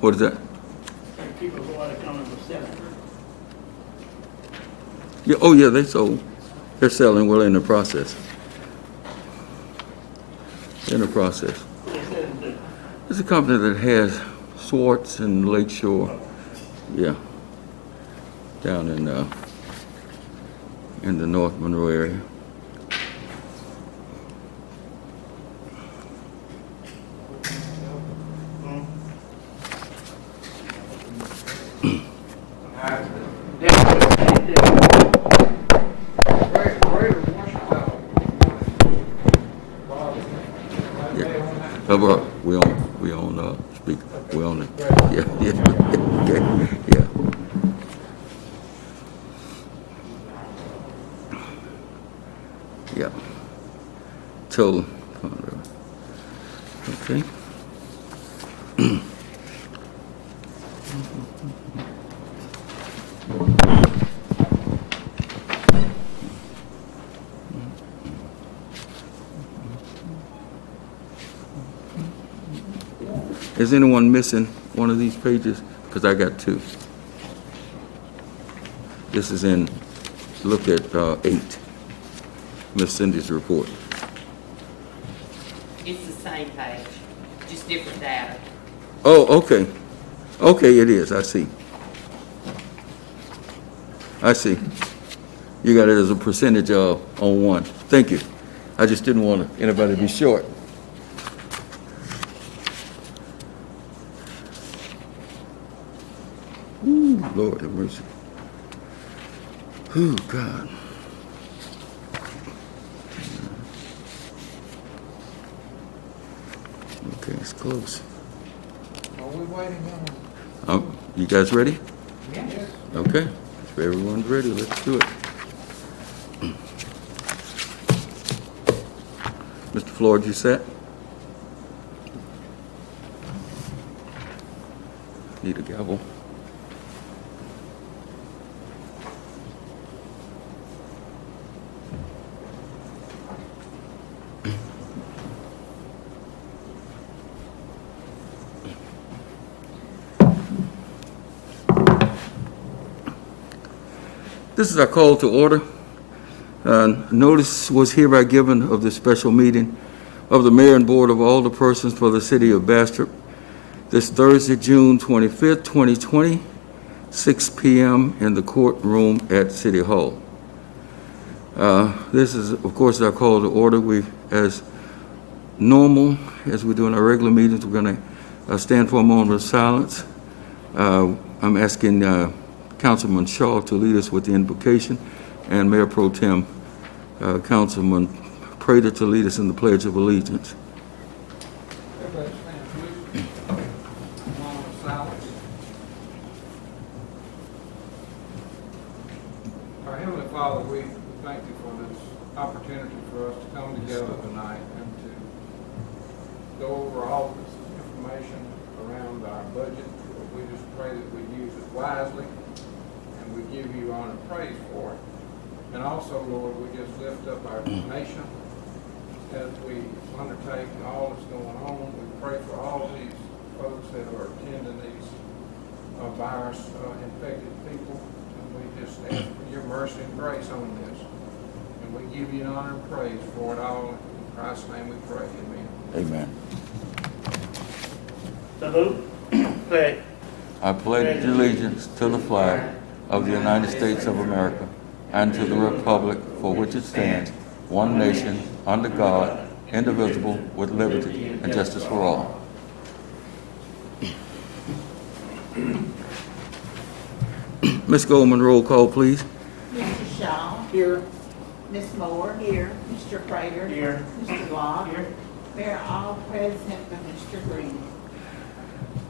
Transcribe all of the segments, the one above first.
What is that? People who are coming for selling. Yeah. Oh, yeah. They sold. They're selling. Well, in the process. In the process. It's a company that has Swartz and Lakeshore. Yeah. Down in the North Monroe area. We on speaker. We on it. Yeah. Okay. Yeah. Yeah. Total. Okay. Is anyone missing one of these pages? Because I got two. This is in, look at 8, Miss Cindy's report. It's the same page, just different data. Oh, okay. Okay, it is. I see. I see. You got it as a percentage on one. Thank you. I just didn't want anybody to be short. Ooh, Lord have mercy. Ooh, God. Okay, it's close. Are we waiting on? You guys ready? Yes. Okay. If everyone's ready, let's do it. Mr. Floyd, you set? Need a gavel. This is our call to order. Notice was hereby given of the special meeting of the Mayor and Board of Alderpersons for the City of Bastrop this Thursday, June 25th, 2020, 6 p.m. in the courtroom at City Hall. This is, of course, our call to order. We, as normal, as we do in our regular meetings, we're going to stand for a moment of silence. I'm asking Councilman Shaw to lead us with the invocation, and Mayor Pro Tem Councilman Prater to lead us in the Pledge of Allegiance. Everybody stand, please. Moment of silence. Our Heavenly Father, we thank you for this opportunity for us to come together tonight and to go over all this information around our budget. We just pray that we use it wisely, and we give you honor and praise for it. And also, Lord, we just lift up our nation as we undertake all that's going on. We pray for all these folks that are attending these virus-infected people. And we just ask for your mercy and grace on this. And we give you honor and praise for it all. In Christ's name we pray. Amen. Amen. Salute. Flag. I pledge allegiance to the flag of the United States of America and to the republic for which it stands, one nation, under God, indivisible, with liberty and justice for all. Ms. Goldman, roll call, please. Mr. Shaw. Here. Ms. Moore. Here. Mr. Prater. Here. Mr. Locke. Here. Mayor, all present but Mr. Green.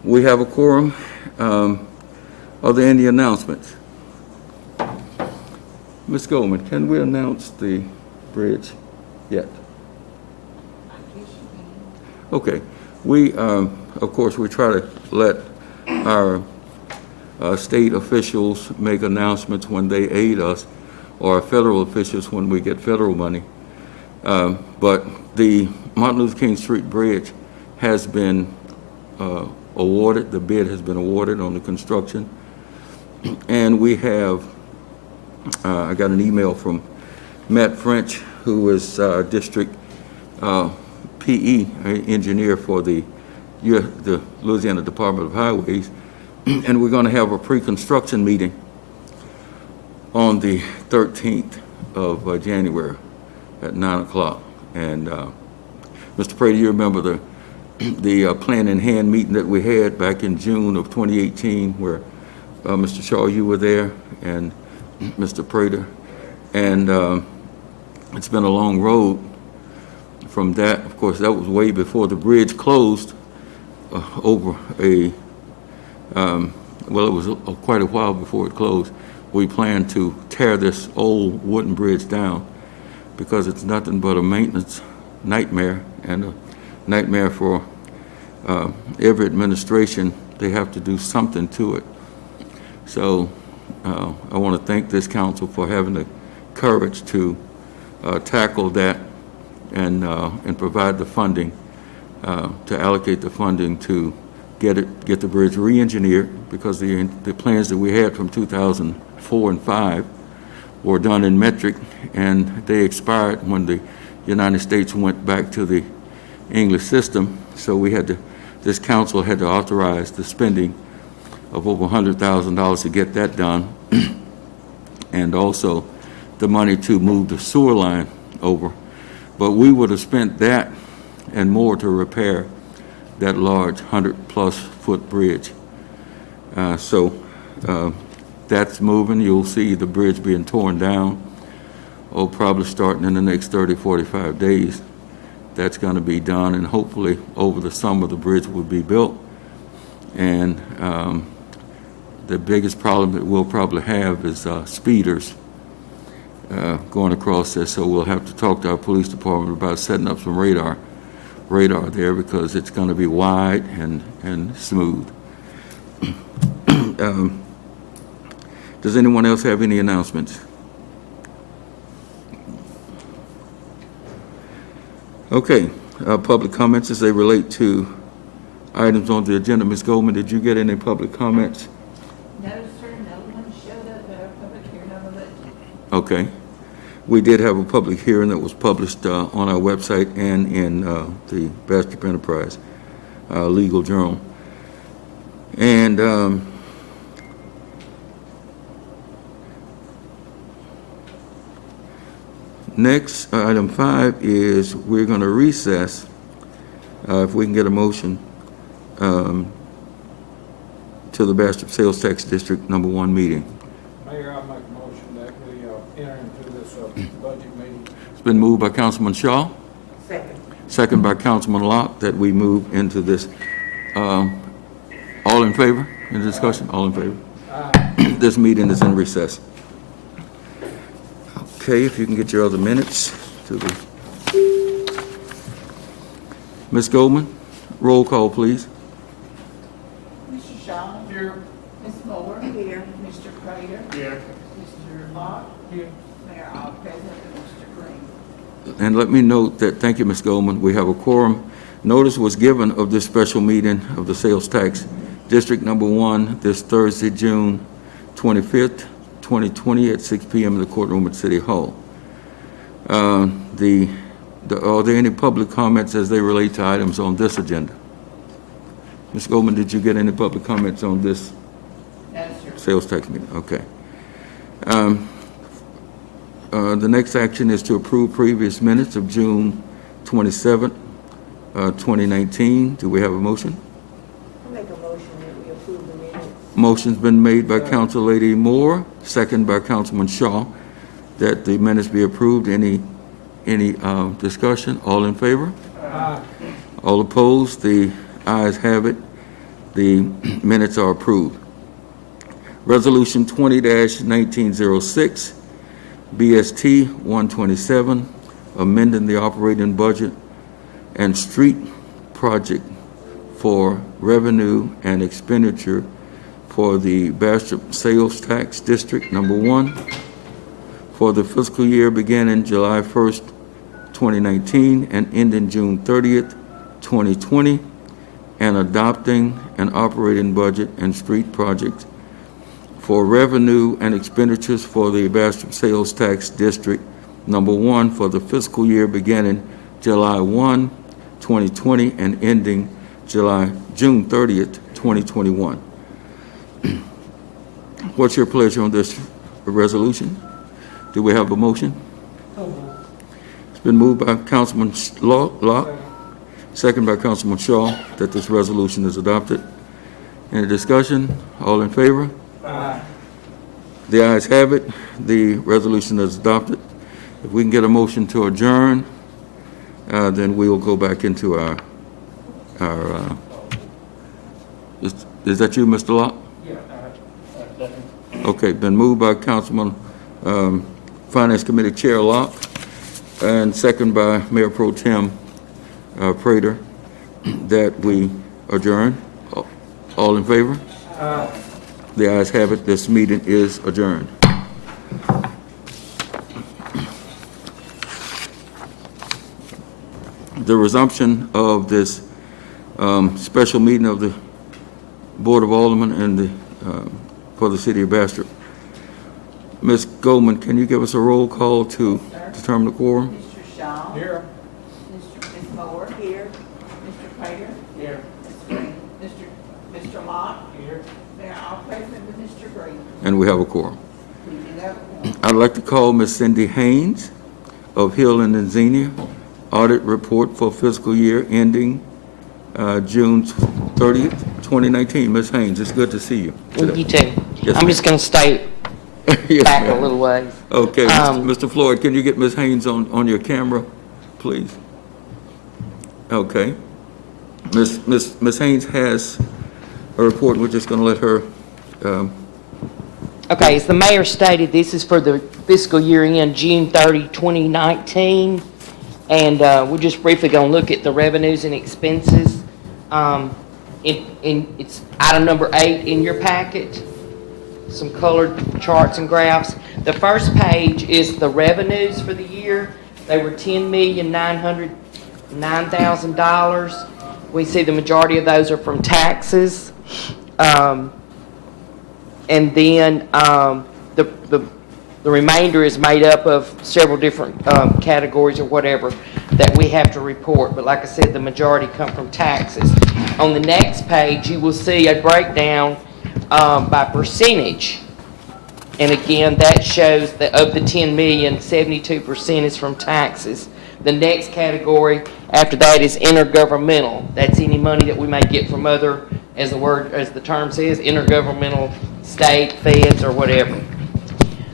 We have a quorum. Are there any announcements? Ms. Goldman, can we announce the bridge yet? I guess you can. Okay. We, of course, we try to let our state officials make announcements when they aid us, or our federal officials when we get federal money. But the Martin Luther King Street Bridge has been awarded. The bid has been awarded on the construction. And we have, I got an email from Matt French, who is district PE engineer for the Louisiana Department of Highways. And we're going to have a pre-construction meeting on the 13th of January at 9 o'clock. And Mr. Prater, you remember the plan in hand meeting that we had back in June of 2018, where Mr. Shaw, you were there, and Mr. Prater. And it's been a long road from that. Of course, that was way before the bridge closed over a well, it was quite a while before it closed. We planned to tear this old wooden bridge down because it's nothing but a maintenance nightmare, and a nightmare for every administration. They have to do something to it. So I want to thank this council for having the courage to tackle that and provide the funding, to allocate the funding to get the bridge re-engineered, because the plans that we had from 2004 and 5 were done in metric, and they expired when the United States went back to the English system. So we had to, this council had to authorize the spending of over $100,000 to get that done, and also the money to move the sewer line over. But we would have spent that and more to repair that large 100-plus foot bridge. So that's moving. You'll see the bridge being torn down, probably starting in the next 30, 45 days. That's going to be done, and hopefully over the summer the bridge will be built. And the biggest problem that we'll probably have is speeders going across there. So we'll have to talk to our police department about setting up some radar there, because it's going to be wide and smooth. Does anyone else have any announcements? Okay, public comments as they relate to items on the agenda. Ms. Goldman, did you get any public comments? No, sir, no one showed up at our public hearing on the budget. Okay. We did have a public hearing that was published on our website and in the Bastrop Enterprise legal journal. And next, item 5 is we're going to recess, if we can get a motion, to the Bastrop Sales Tax District number 1 meeting. Mayor, I'll make a motion that we enter into this budget meeting. It's been moved by Councilman Shaw, Second. second by Councilman Locke, that we move into this. All in favor? In discussion? All in favor? This meeting is in recess. Okay, if you can get your other minutes to the... Ms. Goldman, roll call, please. Mr. Shaw. Here. Ms. Moore. Here. Mr. Prater. Here. Mr. Locke. Here. Mayor, all present but Mr. Green. And let me note that, thank you, Ms. Goldman, we have a quorum. Notice was given of this special meeting of the Sales Tax District number 1 this Thursday, June 25th, 2020 at 6 p.m. in the courtroom at City Hall. Are there any public comments as they relate to items on this agenda? Ms. Goldman, did you get any public comments on this No, sir. sales tax meeting? Okay. The next action is to approve previous minutes of June 27th, 2019. Do we have a motion? I'll make a motion that we approve the minutes. Motion's been made by Council Lady Moore, second by Councilman Shaw, that the minutes be approved. Any discussion? All in favor? All opposed? The ayes have it. The minutes are approved. Resolution 20-1906, BST 127, amending the operating budget and street project for revenue and expenditure for the Bastrop Sales Tax District Number 1 for the fiscal year beginning July 1st, 2019 and ending June 30th, 2020, and adopting an operating budget and street project for revenue and expenditures for the Bastrop Sales Tax District Number 1 for the fiscal year beginning July 1, 2020 and ending June 30th, 2021. What's your pleasure on this resolution? Do we have a motion? It's been moved by Councilman Locke, second by Councilman Shaw, that this resolution is adopted. Any discussion? All in favor? The ayes have it. The resolution is adopted. If we can get a motion to adjourn, then we will go back into our is that you, Mr. Locke? Okay, been moved by Councilman Finance Committee Chair Locke and second by Mayor Pro Tem Prater that we adjourn. All in favor? The ayes have it. This meeting is adjourned. The resumption of this special meeting of the Board of Aldermen and for the City of Bastrop. Ms. Goldman, can you give us a roll call to determine the quorum? Mr. Shaw. Here. Ms. Moore. Here. Mr. Prater. Here. Ms. Green. Mr. Locke. Here. They're all present with Mr. Green. And we have a quorum. We do have one. I'd like to call Ms. Cindy Haynes of Hill and Xenia, audit report for fiscal year ending June 30th, 2019. Ms. Haynes, it's good to see you today. You too. Yes, I'm ma'am. just going to stay Yes, back ma'am. a little ways. Okay, Um, Mr. Floyd, can you get Ms. Haynes on your camera, please? Okay. Ms. Haynes has a report. We're just going to let her. Okay, as the mayor stated, this is for the fiscal year end June 30, 2019. And we're just briefly going to look at the revenues and expenses. It's item number 8 in your packet. Some colored charts and graphs. The first page is the revenues for the year. They were $10,909,000. We see the majority of those are from taxes. And then the remainder is made up of several different categories or whatever that we have to report. But like I said, the majority come from taxes. On the next page, you will see a breakdown by percentage. And again, that shows that of the 10 million, 72% is from taxes. The next category after that is intergovernmental. That's any money that we may get from other, as the term says, intergovernmental, state, feds, or whatever.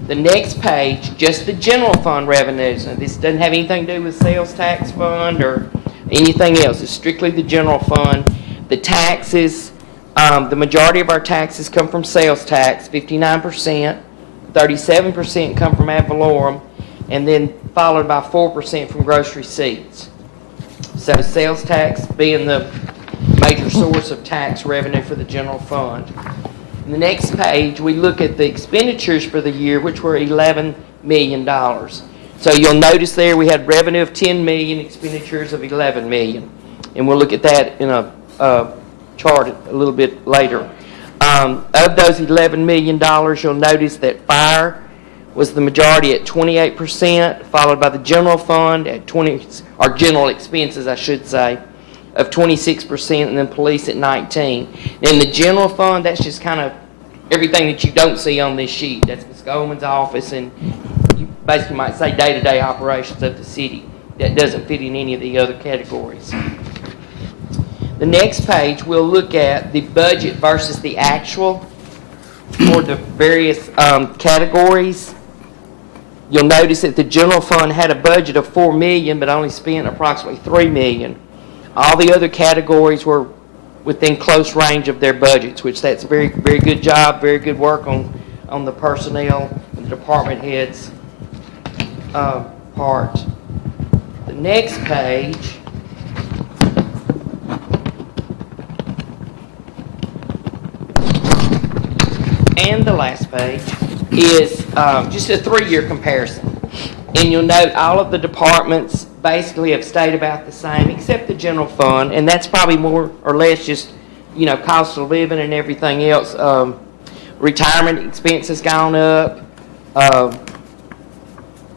The next page, just the general fund revenues. Now, this doesn't have anything to do with sales tax fund or anything else. It's strictly the general fund. The taxes, the majority of our taxes come from sales tax, 59%. 37% come from ad valorem, and then followed by 4% from gross receipts. So sales tax being the major source of tax revenue for the general fund. In the next page, we look at the expenditures for the year, which were $11 million. So you'll notice there we had revenue of $10 million, expenditures of $11 million. And we'll look at that in a chart a little bit later. Of those $11 million, you'll notice that fire was the majority at 28%, followed by the general fund at 20%, or general expenses, I should say, of 26%, and then police at 19%. In the general fund, that's just kind of everything that you don't see on this sheet. That's Ms. Goldman's office, and you basically might say day-to-day operations of the city. That doesn't fit in any of the other categories. The next page, we'll look at the budget versus the actual for the various categories. You'll notice that the general fund had a budget of $4 million, but only spent approximately $3 million. All the other categories were within close range of their budgets, which that's a very, very good job, very good work on the personnel and the department heads part. The next page and the last page is just a 3-year comparison. And you'll note all of the departments basically have stayed about the same, except the general fund, and that's probably more or less just, cost of living and everything else. Retirement expense has gone up.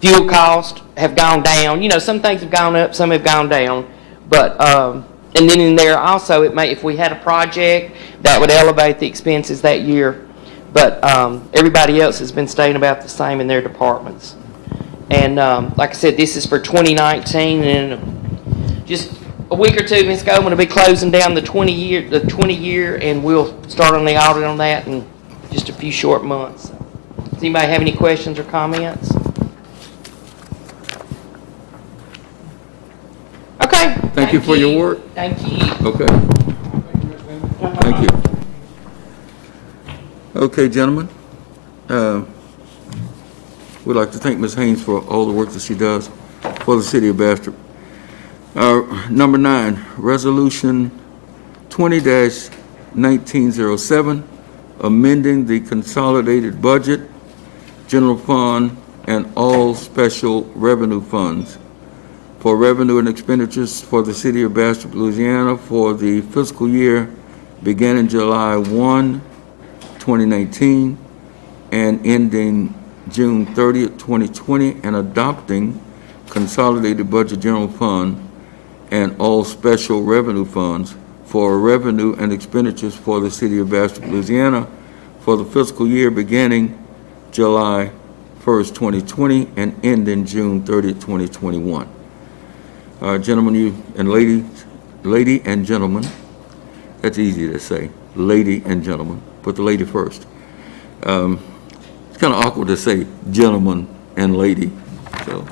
Fuel costs have gone down. Some things have gone up, some have gone down. But and then in there also, if we had a project, that would elevate the expenses that year. But everybody else has been staying about the same in their departments. And like I said, this is for 2019, and in just a week or two, Ms. Goldman will be closing down the 20 year, and we'll start on the audit on that in just a few short months. Does anybody have any questions or comments? Okay. Thank you for your work. Thank you. Okay. Thank you. Okay, gentlemen. We'd like to thank Ms. Haynes for all the work that she does for the city of Bastrop. Number 9, Resolution 20-1907, amending the consolidated budget, general fund, and all special revenue funds for revenue and expenditures for the city of Bastrop, Louisiana for the fiscal year beginning July 1, 2019, and ending June 30th, 2020, and adopting consolidated budget general fund and all special revenue funds for revenue and expenditures for the city of Bastrop, Louisiana for the fiscal year beginning July 1st, 2020, and ending June 30th, 2021. Gentlemen, you and ladies, lady and gentlemen, that's easy to say, lady and gentlemen, put the lady first. It's kind of awkward to say gentleman and lady. So,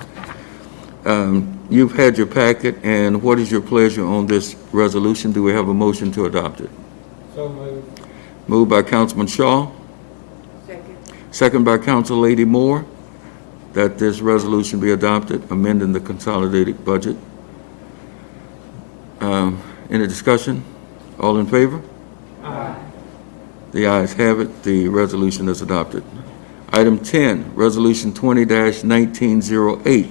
you've had your packet, and what is your pleasure on this resolution? Do we have a motion to adopt it? So moved. Moved by Councilman Shaw, Second. second by Council Lady Moore, that this resolution be adopted, amending the consolidated budget. Any discussion? All in favor? Aye. The ayes have it. The resolution is adopted. Item 10, Resolution 20-1908,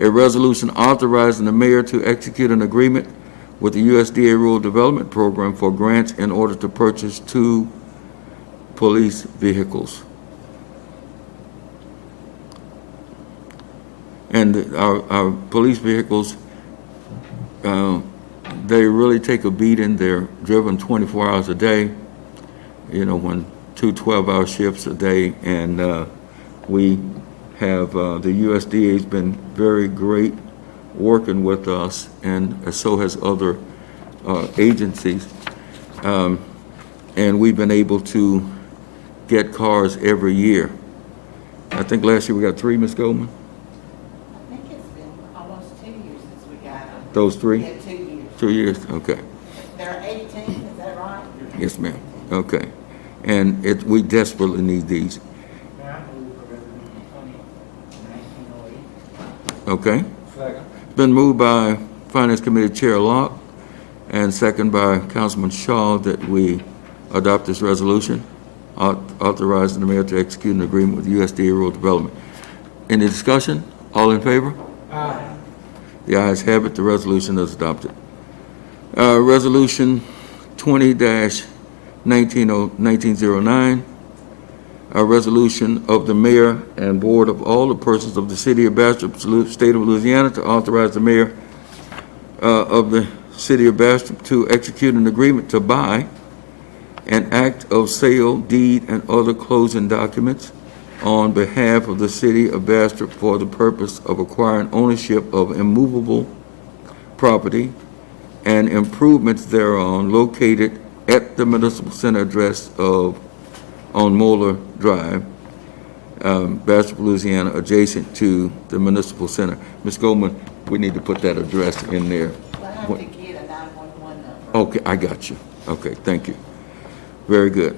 a resolution authorizing the mayor to execute an agreement with the USDA Rural Development Program for grants in order to purchase 2 police vehicles. And our police vehicles, they really take a beating. They're driven 24 hours a day, when 2 12-hour shifts a day, and we have the USDA has been very great working with us, and so has other agencies, and we've been able to get cars every year. I think last year we got 3, Ms. Goldman? I think it's been almost 2 years since we got them. Those 3? Yeah, 2 years. 2 years, okay. They're 18, is that right? Yes, ma'am. Okay. And we desperately need these. May I move for resolution 20-1908? Okay. Second. It's been moved by Finance Committee Chair Locke and second by Councilman Shaw that we adopt this resolution, authorizing the mayor to execute an agreement with USDA Rural Development. Any discussion? All in favor? Aye. The ayes have it. The resolution is adopted. Resolution 20-1909, a resolution of the mayor and board of all the persons of the city of Bastrop, state of Louisiana, to authorize the mayor of the City of Bastrop to execute an agreement to buy an act of sale, deed, and other closing documents on behalf of the City of Bastrop for the purpose of acquiring ownership of immovable property and improvements thereon located at the municipal center address on Moeller Drive, Bastrop, Louisiana, adjacent to the municipal center. Ms. Goldman, we need to put that address in there. I have to get a 911 number. Okay, I got you. Okay, thank you. Very good.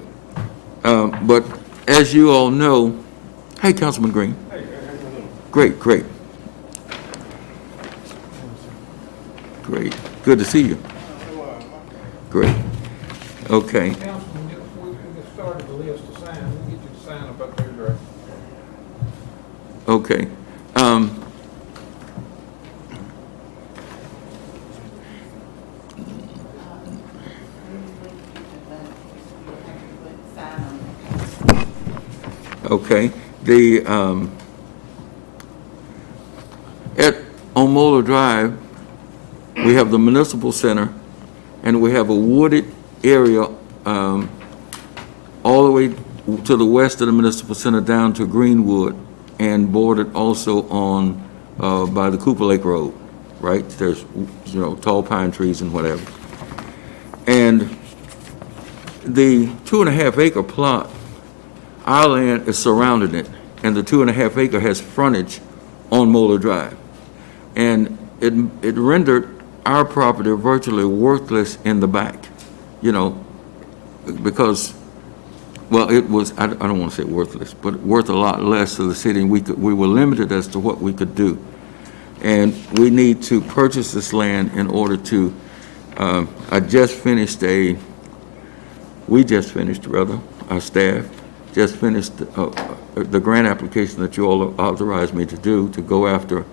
But as you all know, hey, Councilman Green. Great, great. Great. Good to see you. Great. Okay. Councilman, we get started the list to sign, we'll get you to sign up there, Director. Okay. Okay. On Moeller Drive, we have the municipal center, and we have a wooded area all the way to the west of the municipal center down to Greenwood, and bordered also on by the Cooper Lake Road, right? There's, tall pine trees and whatever. And the 2.5 acre plot, our land is surrounding it, and the 2.5 acre has frontage on Moeller Drive. And it rendered our property virtually worthless in the back, because, well, it was, I don't want to say worthless, but worth a lot less to the city, and we were limited as to what we could do. And we need to purchase this land in order to, our staff just finished the grant application that you all authorized me to do to go after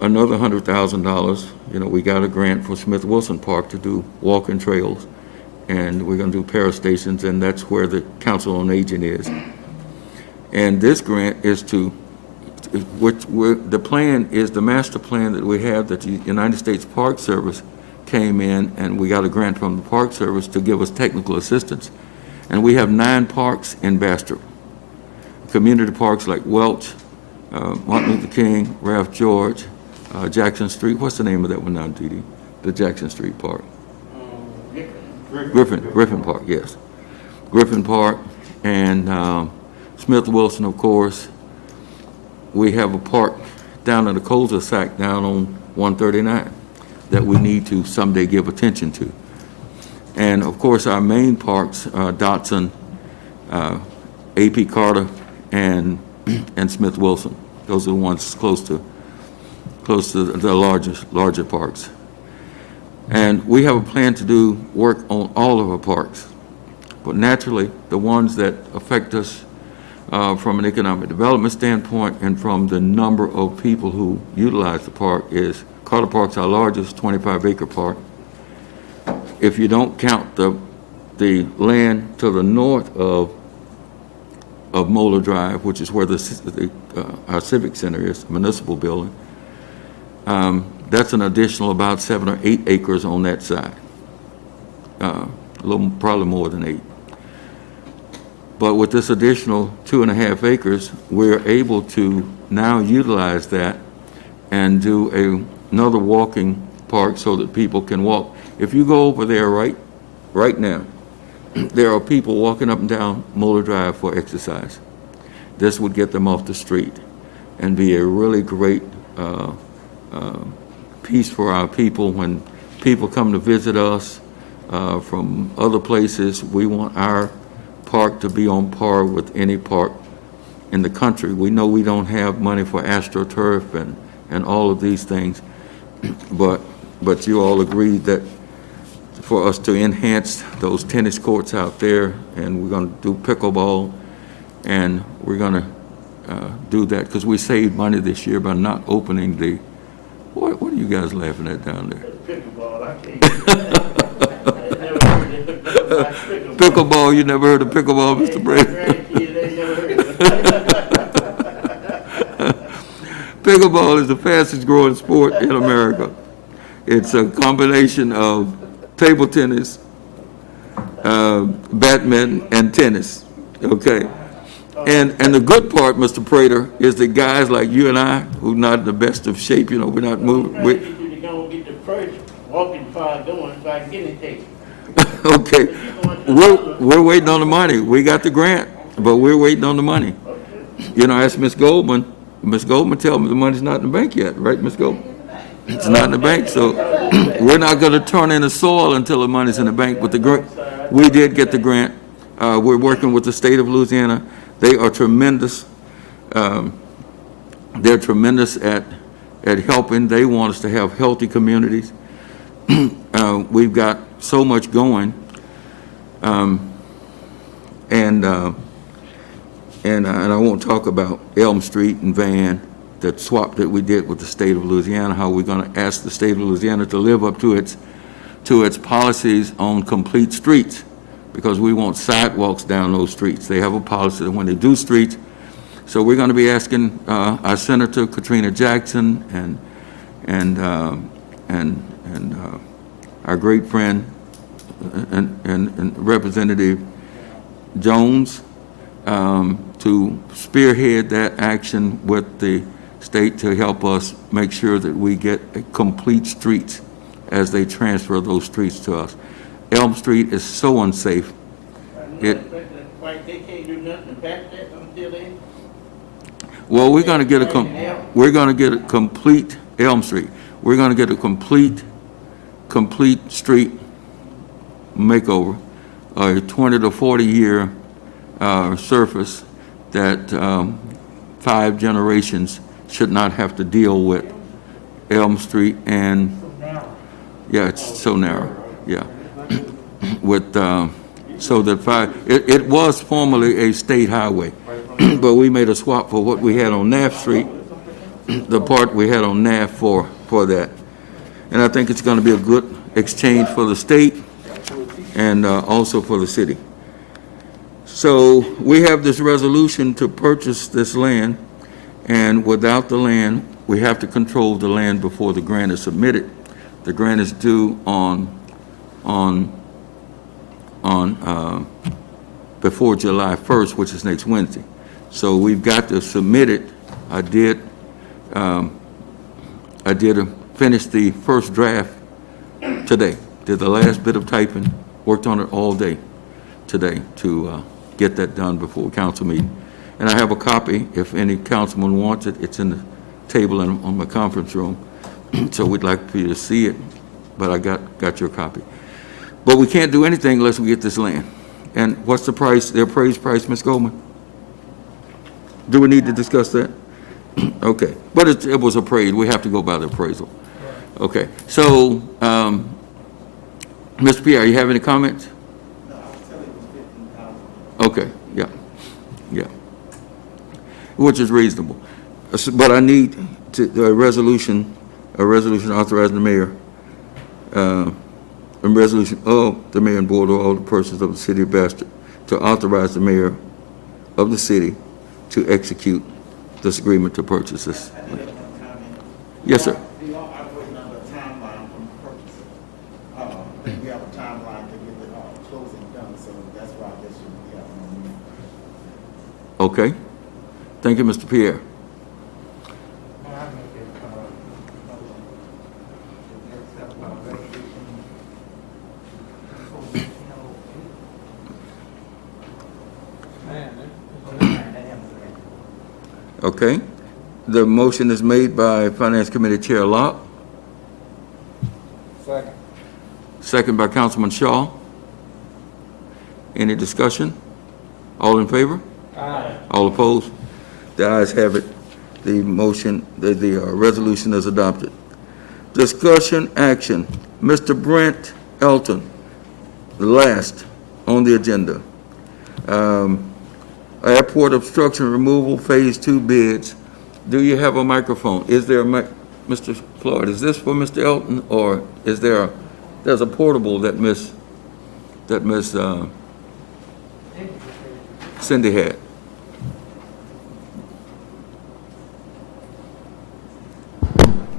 another $100,000. We got a grant for Smith Wilson Park to do walking trails, and we're going to do parastations, and that's where the Council on Aging is. And this grant is the plan is the master plan that we have that the United States Park Service came in, and we got a grant from the Park Service to give us technical assistance. And we have 9 parks in Bastrop. Community parks like Welch, Martin Luther King, Ralph George, Jackson Street. What's the name of that one now, Dee Dee? The Jackson Street Park. Griffin Park, yes. Griffin Park and Smith Wilson, of course. We have a park down in the cul-de-sac down on 139 that we need to someday give attention to. And of course, our main parks, Dotson, A.P. Carter, and Smith Wilson. Those are the ones close to the larger parks. And we have a plan to do work on all of our parks. But naturally, the ones that affect us from an economic development standpoint and from the number of people who utilize the park is Carter Park's our largest 25-acre park. If you don't count the land to the north of Moeller Drive, which is where our civic center is, municipal building, that's an additional about 7 or 8 acres on that side. Probably more than 8. But with this additional 2.5 acres, we're able to now utilize that and do another walking park so that people can walk. If you go over there right now, there are people walking up and down Moeller Drive for exercise. This would get them off the street and be a really great piece for our people. When people come to visit us from other places, we want our park to be on par with any park in the country. We know we don't have money for AstroTurf and all of these things, but you all agreed that for us to enhance those tennis courts out there, and we're going to do pickleball, and we're going to do that because we saved money this year by not opening the. What are you guys laughing at down there? Pickleball, I can't. Pickleball, you never heard of pickleball, Mr. Brady? Pickleball is the fastest growing sport in America. It's a combination of table tennis, badminton, and tennis, okay? And the good part, Mr. Prater, is that guys like you and I, who not in the best of shape, you know, we're not moving, Trying to get you to go get the first walking fire going so I can get it taken. okay. We're waiting on the money. We got the grant, but we're waiting on the money. You know, I asked Ms. Goldman. Ms. Goldman tell me the money's not in the bank yet, right, Ms. Goldman? It's not in the bank, so we're not gonna turn in the soil until the money's in the bank, but the grant, we did get the grant. We're working with the state of Louisiana. They are tremendous. They're tremendous at helping. They want us to have healthy communities. We've got so much going. And I won't talk about Elm Street and Van, that swap that we did with the state of Louisiana, how we're going to ask the state of Louisiana to live up to its policies on complete streets, because we want sidewalks down those streets. They have a policy that when they do streets, so we're going to be asking our Senator Katrina Jackson and our great friend and Representative Jones to spearhead that action with the state to help us make sure that we get complete streets as they transfer those streets to us. Elm Street is so unsafe. They can't do nothing to patch that until then? Well, we're going to get a complete Elm Street. We're going to get a complete street makeover, a 20 to 40 year surface that 5 generations should not have to deal with. Elm Street and yeah, it's so narrow. Yeah, with so that it was formerly a state highway, but we made a swap for what we had on Naft Street, the part we had on Naft for that, and I think it's going to be a good exchange for the state and also for the city. So we have this resolution to purchase this land, and without the land, we have to control the land before the grant is submitted. The grant is due before July 1st, which is next Wednesday. So we've got to submit it. I did finish the first draft today. Did the last bit of typing, worked on it all day today to get that done before council meeting. And I have a copy, if any councilman wants it. It's in the table on my conference room. So we'd like for you to see it, but I got your copy. But we can't do anything unless we get this land. And what's the price, the appraised price, Ms. Goldman? Do we need to discuss that? Okay, but it was appraised. We have to go by the appraisal. Okay, so, Mr. Pierre, you have any comments? No, I was telling you $15,000. Okay, yeah. Which is reasonable. But I need a resolution authorizing the mayor, a resolution of the mayor and board of all the persons of the city of Bastrop to authorize the mayor of the city to execute this agreement to purchase this. I did have one comment. Yes, sir. We are operating under a timeline from the purchaser. We have a timeline to get the closing done, so that's why this should be happening. Okay. Thank you, Mr. Pierre. Okay. The motion is made by Finance Committee Chair Locke. Second. Second by Councilman Shaw. Any discussion? All in favor? Aye. All opposed? The ayes have it. The motion, the resolution is adopted. Discussion action. Mr. Brent Elton, the last on the agenda. Airport obstruction removal Phase 2 bids. Do you have a microphone? Is there a Mr. Floyd, is this for Mr. Elton, or is there's a portable that Miss Cindy had?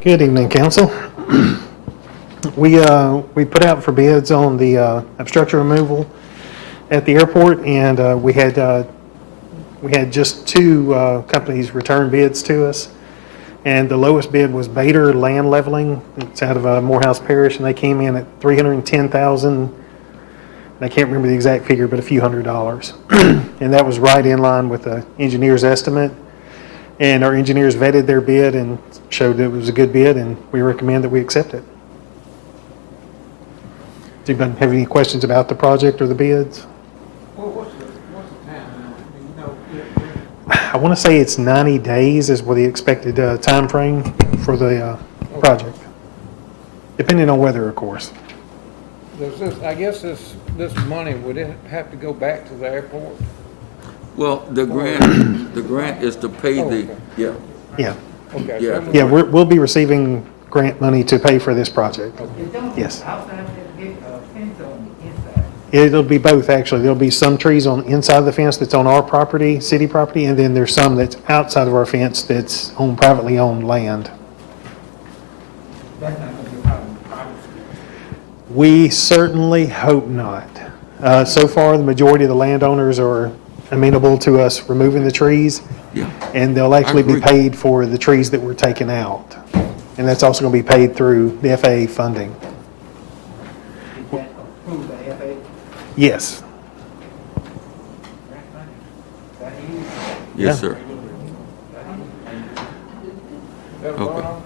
Good evening, council. We put out for bids on the obstruction removal at the airport, and we had just two companies return bids to us. And the lowest bid was Bader Land Leveling. It's out of Morehouse Parish, and they came in at $310,000. I can't remember the exact figure, but a few $100s. And that was right in line with the engineer's estimate. And our engineers vetted their bid and showed that it was a good bid, and we recommend that we accept it. Do you have any questions about the project or the bids? Well, what's the time? I want to say it's 90 days is what the expected time frame for the project, depending on weather, of course. Does this, I guess this money, would it have to go back to the airport? Well, the grant is to pay the, yeah. Yeah, Okay. Yeah. so- yeah, we'll be receiving grant money to pay for this project. It don't, Yes. outside that big fence on the inside. It'll be both, actually. There'll be some trees on inside the fence that's on our property, city property, and then there's some that's outside of our fence that's on privately owned land. That's not gonna be a problem. We certainly hope not. So far, the majority of the landowners are amenable to us removing the trees, Yeah, and they'll actually be agree. paid for the trees that were taken out. And that's also going to be paid through the FAA funding. Is that approved by FAA? Yes. Grant money? That is, yes, Yeah. sir. Is that Okay. wrong?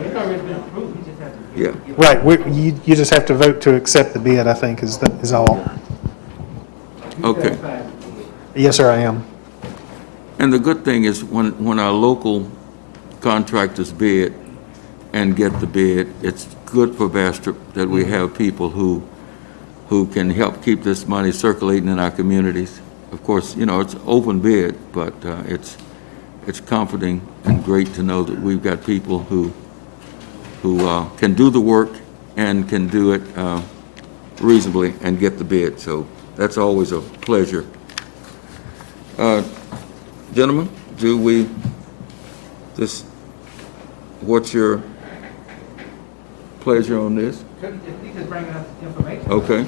it's already been approved, we just have to. Yeah. Right. You just have to vote to accept the bid, I think, is all. Okay. Satisfied with it. Yes, sir, I am. And the good thing is when our local contractors bid and get the bid, it's good for Bastrop that we have people who can help keep this money circulating in our communities. Of course, you know, it's open bid, but it's comforting and great to know that we've got people who can do the work and can do it reasonably and get the bid. So that's always a pleasure. Gentlemen, what's your pleasure on this? You just bring us information. Okay.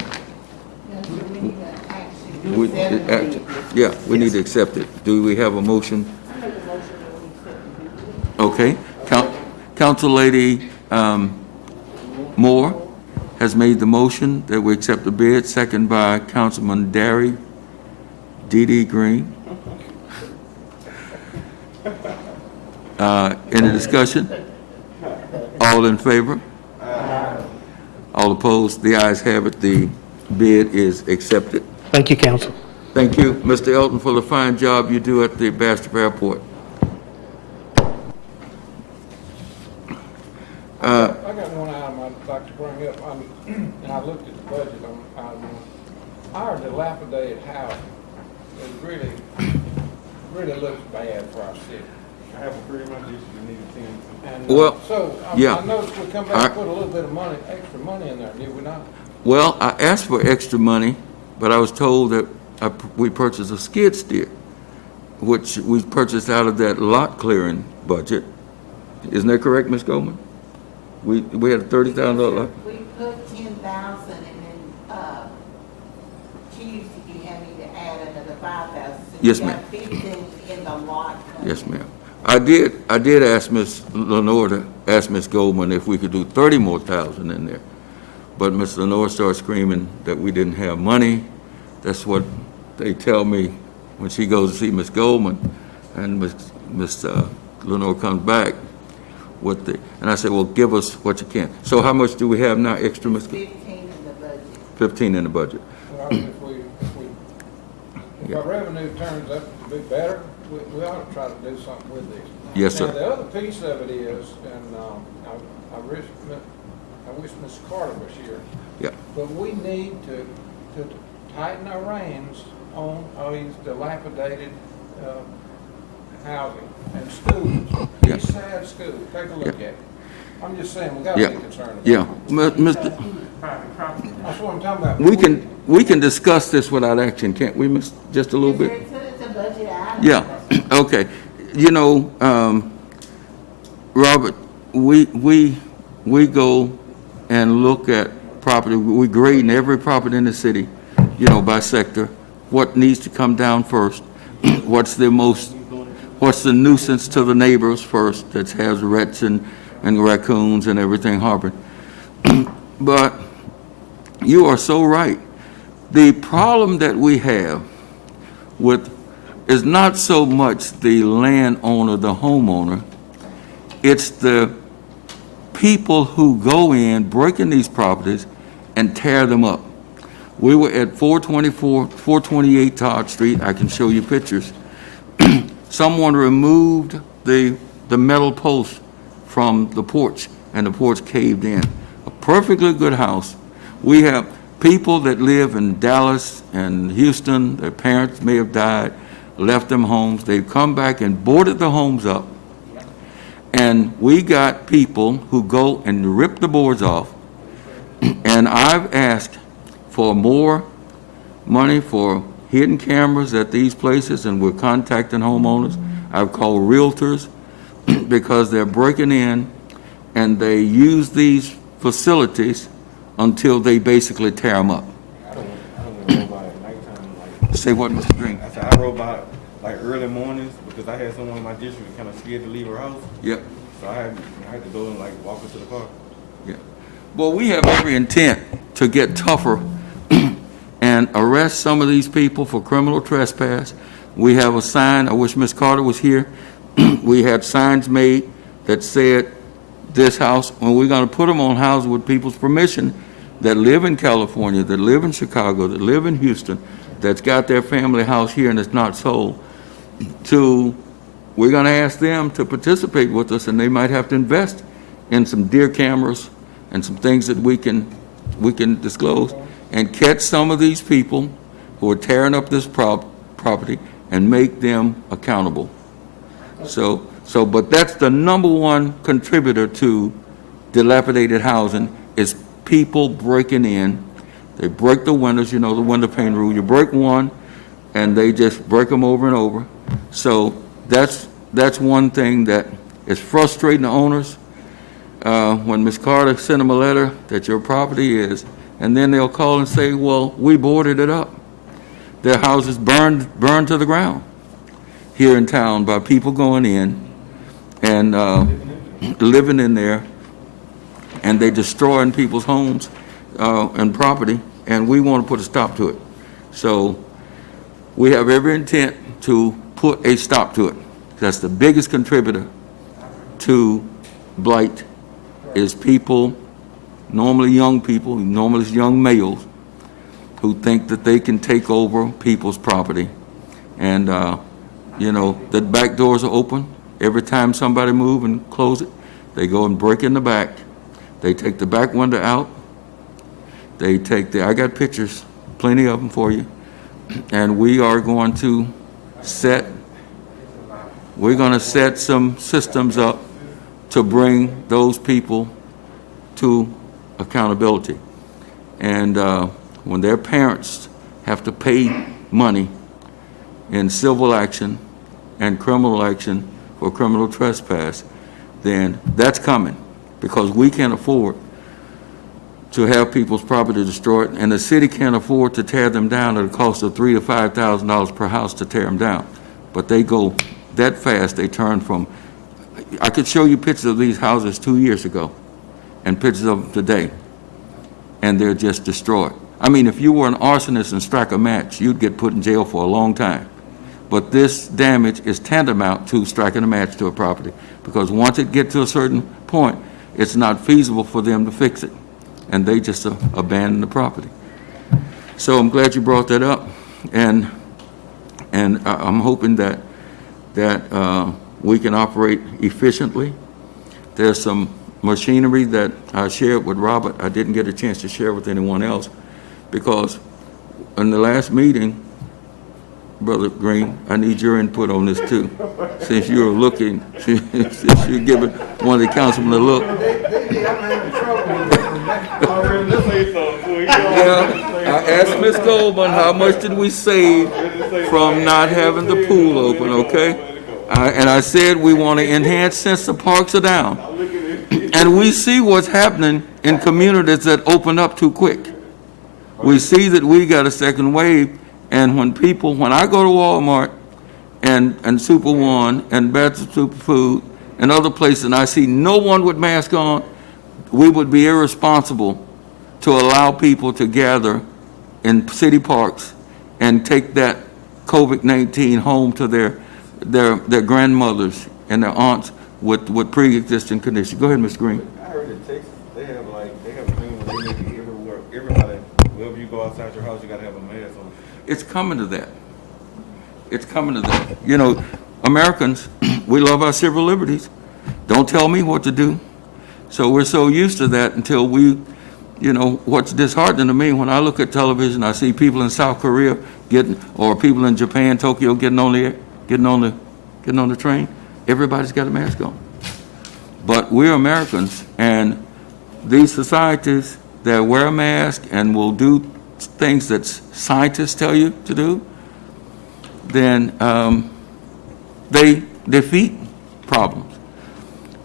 We need to actually We- accept the bid. Yeah, we need to accept it. Do we have a motion? I make a motion that we accept the bid. Okay. Council Lady Moore has made the motion that we accept the bid, second by Councilman D.D. Green. Any discussion? All in favor? All opposed? The ayes have it. The bid is accepted. Thank you, council. Thank you, Mr. Elton, for the fine job you do at the Bastrop Airport. I got one item I'd like to bring up, and I looked at the budget on item one. Our dilapidated house is really looks bad for our city. I have a pretty much issue you need to attend And Well, so, yeah. I noticed we come back and put a little bit of money, extra money in there, did we not? Well, I asked for extra money, but I was told that we purchased a skid steer, which we purchased out of that lot clearing budget. Isn't that correct, Ms. Goldman? We had a $30,000 lot. We put 10,000 and then, Tuesday you had me to add another 5,000. So Yes, you ma'am. got 15 in the lot. Yes, ma'am. I did ask Ms. Lenore to ask Ms. Goldman if we could do 30 more thousand in there. But Ms. Lenore started screaming that we didn't have money. That's what they tell me when she goes to see Ms. Goldman, and Ms. Lenore comes back with and I said, well, give us what you can. So how much do we have now extra, Ms. 15 in the budget. 15 in the budget. Well, if our revenue turns up to be better, we ought to try to do something with this. Yes, sir. Now, the other piece of it is, and I wish Ms. Carter was here, Yeah. but we need to tighten our reins on all these dilapidated housing and schools. Yeah. East Side School, take a look at Yeah. it. I'm just saying, we gotta Yeah. be concerned about it. Yeah. Mr. Private property. That's what I'm talking about. We can discuss this without action, can't we, Miss? Just a little bit? It's a budget item. Yeah, okay. You know, Robert, we we go and look at property. We grade every property in the city, you know, by sector. What needs to come down first? What's the nuisance to the neighbors first that has rats and raccoons and everything harboring? But you are so right. The problem that we have with is not so much the landowner, the homeowner, it's the people who go in, break in these properties, and tear them up. We were at 428 Todd Street. I can show you pictures. Someone removed the metal post from the porch, and the porch caved in. A perfectly good house. We have people that live in Dallas and Houston. Their parents may have died, left them homes. They've come back and boarded the homes up. And we got people who go and rip the boards off. And I've asked for more money for hidden cameras at these places, and we're contacting homeowners. I've called realtors because they're breaking in and they use these facilities until they basically tear them up. I don't want to roll by at nighttime. Say what, Mr. Green? I said I roll by like early mornings because I had someone in my district kind of scared to leave her house. Yep. So I had to go and like walk her to the car. Yeah. Well, we have every intent to get tougher and arrest some of these people for criminal trespass. We have a sign, I wish Ms. Carter was here. We had signs made that said this house, and we're going to put them on houses with people's permission that live in California, that live in Chicago, that live in Houston, that's got their family house here and it's not sold. We're going to ask them to participate with us, and they might have to invest in some deer cameras and some things that we can disclose and catch some of these people who are tearing up this property and make them accountable. But that's the number one contributor to dilapidated housing is people breaking in. They break the windows, you know, the window pane rule. You break one, and they just break them over and over. So that's one thing that is frustrating the owners. When Ms. Carter sent them a letter that your property is, and then they'll call and say, well, we boarded it up. Their houses burned to the ground here in town by people going in and living in there, and they destroying people's homes and property, and we want to put a stop to it. So we have every intent to put a stop to it. That's the biggest contributor to blight is people, normally young people, normally young males, who think that they can take over people's property. And, you know, the back doors are open. Every time somebody move and close it, they go and break in the back. They take the back window out. They take I got pictures, plenty of them for you. And we are going to set some systems up to bring those people to accountability. And when their parents have to pay money in civil action and criminal action for criminal trespass, then that's coming, because we can't afford to have people's property destroyed, and the city can't afford to tear them down at a cost of $3,000 to $5,000 per house to tear them down. But they go that fast, they turn from, I could show you pictures of these houses 2 years ago and pictures of them today, and they're just destroyed. I mean, if you were an arsonist and struck a match, you'd get put in jail for a long time. But this damage is tantamount to striking a match to a property, because once it gets to a certain point, it's not feasible for them to fix it, and they just abandon the property. So I'm glad you brought that up, and I'm hoping that we can operate efficiently. There's some machinery that I shared with Robert. I didn't get a chance to share with anyone else, because in the last meeting, Brother Green, I need your input on this too, since you're looking, since you're giving one of the councilmen a look. Yeah, I asked Ms. Goldman how much did we save from not having the pool open, okay? And I said we want to enhance since the parks are down. And we see what's happening in communities that open up too quick. We see that we got a second wave, and when I go to Walmart and Super One and Bastrop Superfood and other places, and I see no one with mask on, we would be irresponsible to allow people to gather in city parks and take that COVID-19 home to their grandmothers and their aunts with pre-existing conditions. Go ahead, Ms. Green. I heard in Texas, they have a thing where they make it everywhere, everybody, wherever you go outside your house, you gotta have a mask on. It's coming to that. It's coming to that. You know, Americans, we love our civil liberties. Don't tell me what to do. So we're so used to that until what's disheartening to me when I look at television, I see people in South Korea or people in Japan, Tokyo getting on the train. Everybody's got a mask on. But we're Americans, and these societies that wear a mask and will do things that scientists tell you to do, then they defeat problems.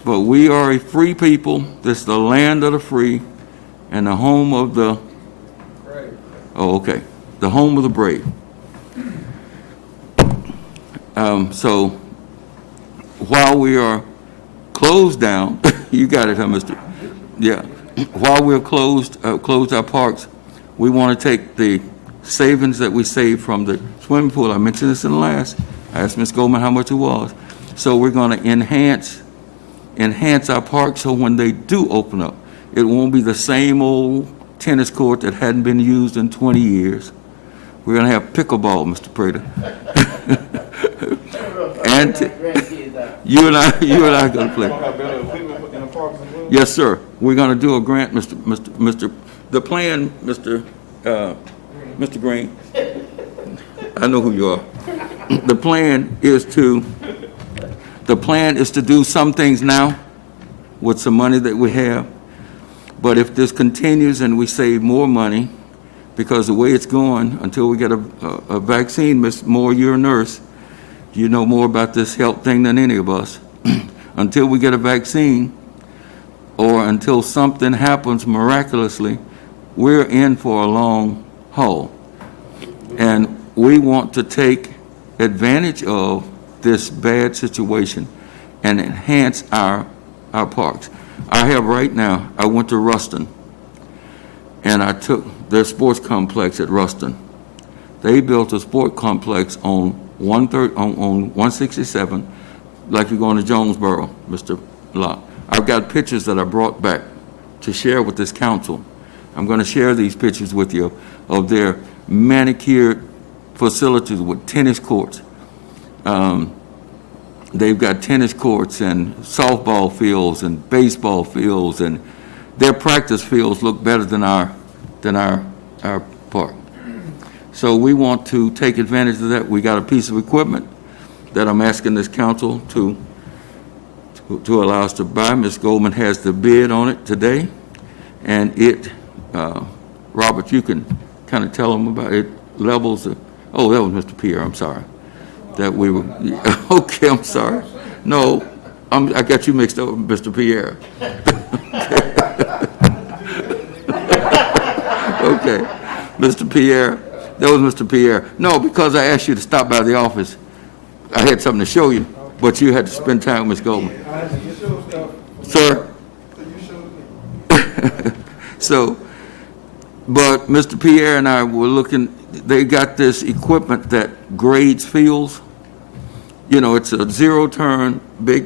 But we are a free people. This is the land of the free and the home of the Brave. Oh, okay. The home of the brave. So while we are closed down, you got it, huh, Mr. Yeah. While we're closed our parks, we want to take the savings that we saved from the swimming pool. I mentioned this in the last. I asked Ms. Goldman how much it was. So we're going to enhance our parks so when they do open up, it won't be the same old tennis court that hadn't been used in 20 years. We're going to have pickleball, Mr. Prater. And you and I are going to play. Gonna have better equipment in the parks as well? Yes, sir. We're going to do a grant, the plan, Mr. Green. I know who you are. The plan is to do some things now with some money that we have. But if this continues and we save more money, because the way it's going, until we get a vaccine, Ms. Moore, you're a nurse, you know more about this health thing than any of us. Until we get a vaccine, or until something happens miraculously, we're in for a long haul. And we want to take advantage of this bad situation and enhance our parks. I have right now, I went to Ruston, and I took their sports complex at Ruston. They built a sport complex on 167, like you're going to Jonesboro, Mr. Locke. I've got pictures that I brought back to share with this council. I'm going to share these pictures with you of their manicured facilities with tennis courts. They've got tennis courts and softball fields and baseball fields, and their practice fields look better than our park. So we want to take advantage of that. We got a piece of equipment that I'm asking this council to allow us to buy. Ms. Goldman has the bid on it today, and Robert, you can kind of tell them about it. Levels of, that was Mr. Pierre, I'm sorry. That we were, okay, I'm sorry. No, I got you mixed up with Mr. Pierre. Okay, Mr. Pierre, that was Mr. Pierre. No, because I asked you to stop by the office, I had something to show you, but you had to spend time with Ms. Goldman. Sir? So, but Mr. Pierre and I were looking, they got this equipment that grades fields. You know, it's a zero turn, big,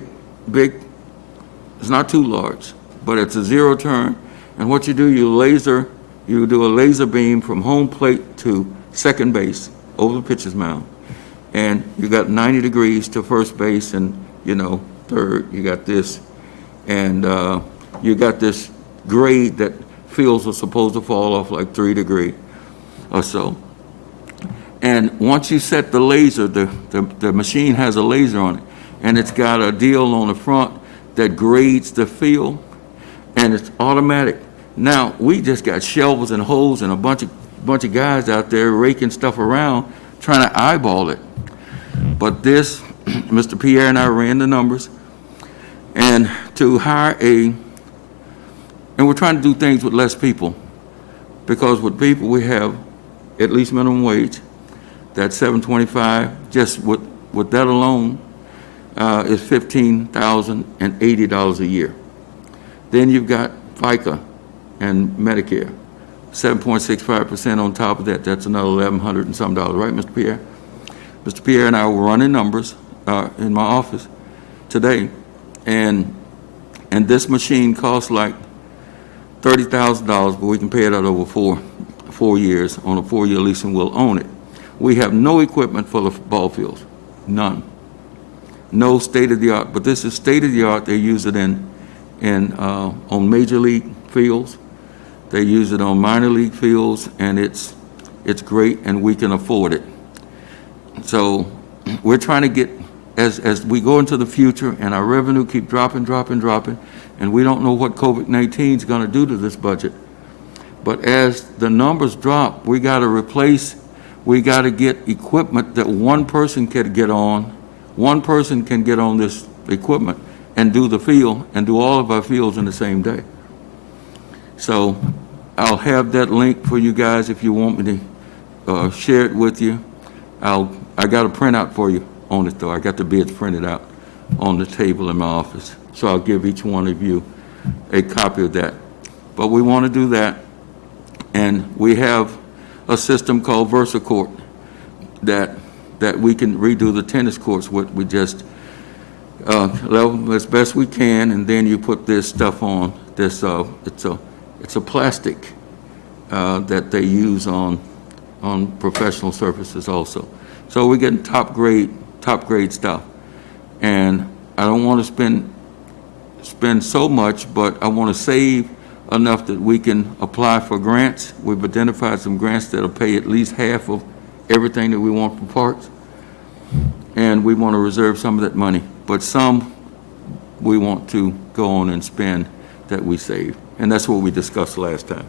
it's not too large, but it's a zero turn. And what you do, you do a laser beam from home plate to second base over the pitcher's mound. And you got 90 degrees to first base and, third, you got this. And you got this grade that fields are supposed to fall off like 3 degrees or so. And once you set the laser, the machine has a laser on it, and it's got a deal on the front that grades the field, and it's automatic. Now, we just got shovels and hoes and a bunch of guys out there raking stuff around trying to eyeball it. But this, Mr. Pierre and I ran the numbers, and to hire a And we're trying to do things with less people, because with people, we have at least minimum wage, that's $7.25. Just with that alone is $15,080 a year. Then you've got FICA and Medicare, 7.65% on top of that. That's another $1,100 and some dollars, right, Mr. Pierre? Mr. Pierre and I were running numbers in my office today, and this machine costs like $30,000, but we can pay it out over four years on a 4-year lease, and we'll own it. We have no equipment for the ball fields, none. No state-of-the-art, but this is state-of-the-art. They use it on major league fields. They use it on minor league fields, and it's great, and we can afford it. So we're trying to get, as we go into the future and our revenue keep dropping, and we don't know what COVID-19 is going to do to this budget. But as the numbers drop, we got to replace, we got to get equipment that one person can get on. One person can get on this equipment and do the field and do all of our fields in the same day. So I'll have that link for you guys if you want me to share it with you. I got a printout for you on it, though. I got the bids printed out on the table in my office. So I'll give each one of you a copy of that. But we want to do that. And we have a system called VersaCourt that we can redo the tennis courts with. We just level as best we can, and then you put this stuff on. This it's a plastic that they use on professional surfaces also. So we're getting top grade stuff, and I don't want to spend so much, but I want to save enough that we can apply for grants. We've identified some grants that'll pay at least half of everything that we want for parks, and we want to reserve some of that money, but some we want to go on and spend that we save, and that's what we discussed last time.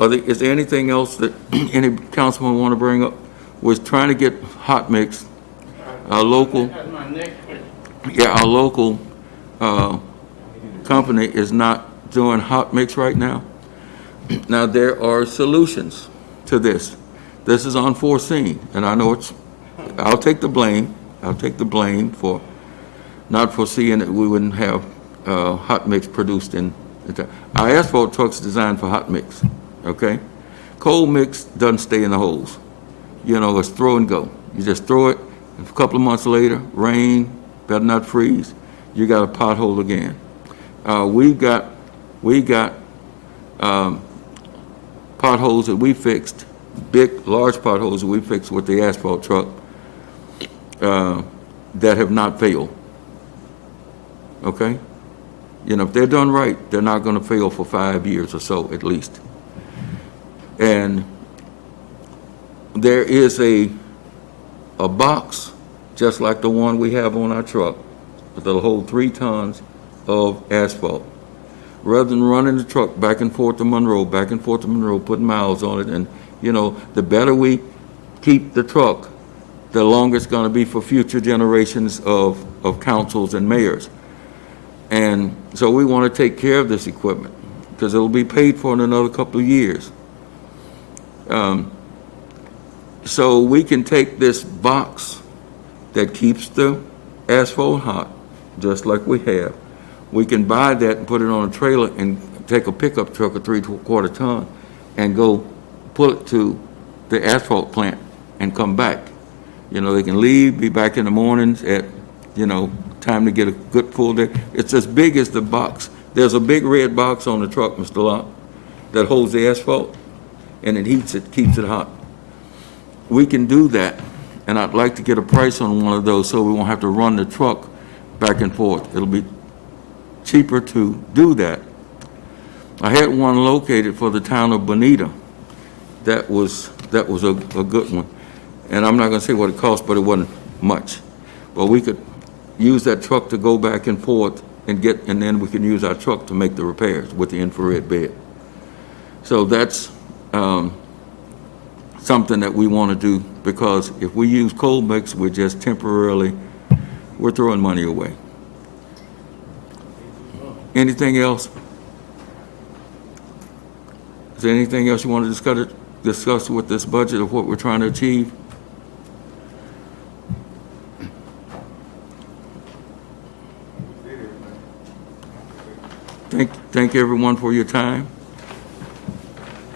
Is there anything else that any councilman want to bring up? We're trying to get hot mix. Our local company is not doing hot mix right now. Now, there are solutions to this. This is unforeseen, and I know I'll take the blame. I'll take the blame for not foreseeing that we wouldn't have hot mix produced in. Our asphalt truck's designed for hot mix, okay? Cold mix doesn't stay in the holes. You know, it's throw and go. You just throw it, and a couple of months later, rain, better not freeze, you got a pothole again. We got potholes that we fixed, large potholes that we fixed with the asphalt truck that have not failed. Okay? You know, if they're done right, they're not going to fail for 5 years or so at least. And there is a box just like the one we have on our truck that'll hold 3 tons of asphalt. Rather than running the truck back and forth to Monroe, putting miles on it, and, you know, the better we keep the truck, the longer it's going to be for future generations of councils and mayors. And so we want to take care of this equipment because it'll be paid for in another couple of years. So we can take this box that keeps the asphalt hot, just like we have. We can buy that and put it on a trailer and take a pickup truck of 3/4 ton and go pull it to the asphalt plant and come back. You know, they can leave, be back in the mornings at, you know, time to get a good full day. It's as big as the box. There's a big red box on the truck, Mr. Locke, that holds the asphalt, and it heats it, keeps it hot. We can do that, and I'd like to get a price on one of those so we won't have to run the truck back and forth. It'll be cheaper to do that. I had one located for the town of Bonita. That was a good one. And I'm not going to say what it cost, but it wasn't much. But we could use that truck to go back and forth and then we can use our truck to make the repairs with the infrared bed. So that's something that we want to do, because if we use cold mix, we're just we're throwing money away. Anything else? there anything else you want to discuss with this budget of what we're trying to achieve? Thank everyone for your time.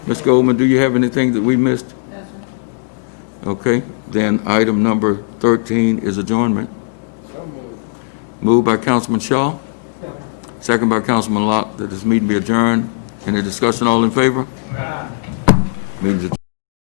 Ms. Goldman, do you have anything that we missed? No, sir. Okay, then item number 13 is adjournment. So moved. Moved by Councilman Shaw, second by Councilman Locke, that this meeting be adjourned. Any discussion, all in favor? Meeting's adjourned.